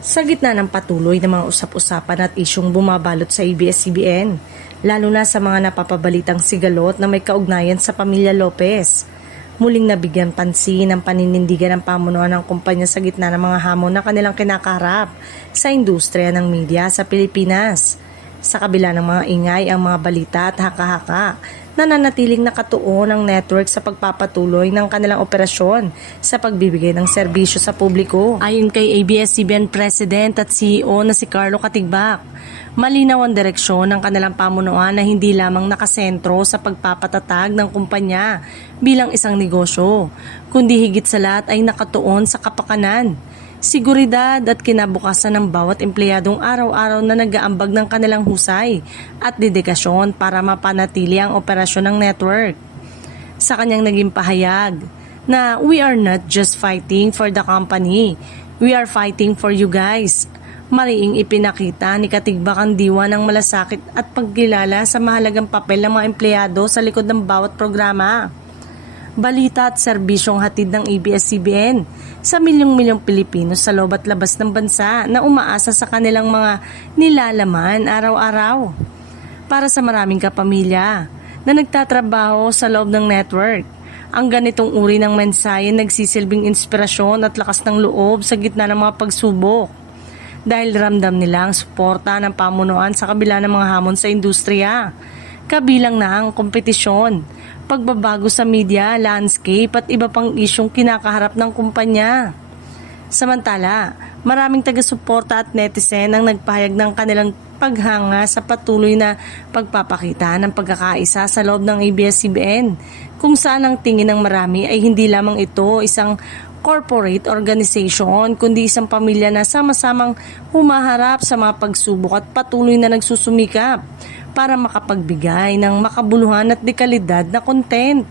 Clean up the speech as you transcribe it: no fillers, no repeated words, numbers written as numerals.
Sa gitna ng patuloy na mga usap-usapan at isyong bumabalot sa ABS-CBN, lalo na sa mga napapabalitang sigalot na may kaugnayan sa pamilya Lopez, muling nabigyan pansin ang paninindigan ng pamunuan ng kumpanya sa gitna ng mga hamon na kanilang kinakaharap sa industriya ng media sa Pilipinas. Sa kabila ng mga ingay ang mga balita at haka-haka, nananatiling nakatuon ang network sa pagpapatuloy ng kanilang operasyon sa pagbibigay ng serbisyo sa publiko. Ayon kay ABS-CBN President at CEO na si Carlo Katigbak, malinaw ang direksyon ng kanilang pamunuan na hindi lamang nakasentro sa pagpapatatag ng kumpanya bilang isang negosyo, kundi higit sa lahat ay nakatuon sa kapakanan, seguridad at kinabukasan ng bawat empleyadong araw-araw na nag-aambag ng kanilang husay at dedikasyon para mapanatili ang operasyon ng network. Sa kanyang naging pahayag na we are not just fighting for the company, we are fighting for you guys. Mariing ipinakita ni Katigbak ang diwa ng malasakit at pagkilala sa mahalagang papel ng mga empleyado sa likod ng bawat programa, balita at serbisyong hatid ng ABS-CBN sa milyong-milyong Pilipino sa loob at labas ng bansa na umaasa sa kanilang mga nilalaman araw-araw. Para sa maraming kapamilya na nagtatrabaho sa loob ng network, ang ganitong uri ng mensahe nagsisilbing inspirasyon at lakas ng loob sa gitna ng mga pagsubok. Dahil ramdam nila ang suporta ng pamunuan sa kabila ng mga hamon sa industriya, kabilang na ang kompetisyon, pagbabago sa media, landscape at iba pang isyong kinakaharap ng kumpanya. Samantala, maraming taga-suporta at netizen ang nagpahayag ng kanilang paghanga sa patuloy na pagpapakita ng pagkakaisa sa loob ng ABS-CBN, kung saan ang tingin ng marami ay hindi lamang ito isang corporate organization, kundi isang pamilya na sama-samang humaharap sa mga pagsubok at patuloy na nagsusumikap para makapagbigay ng makabuluhan at dekalidad na content.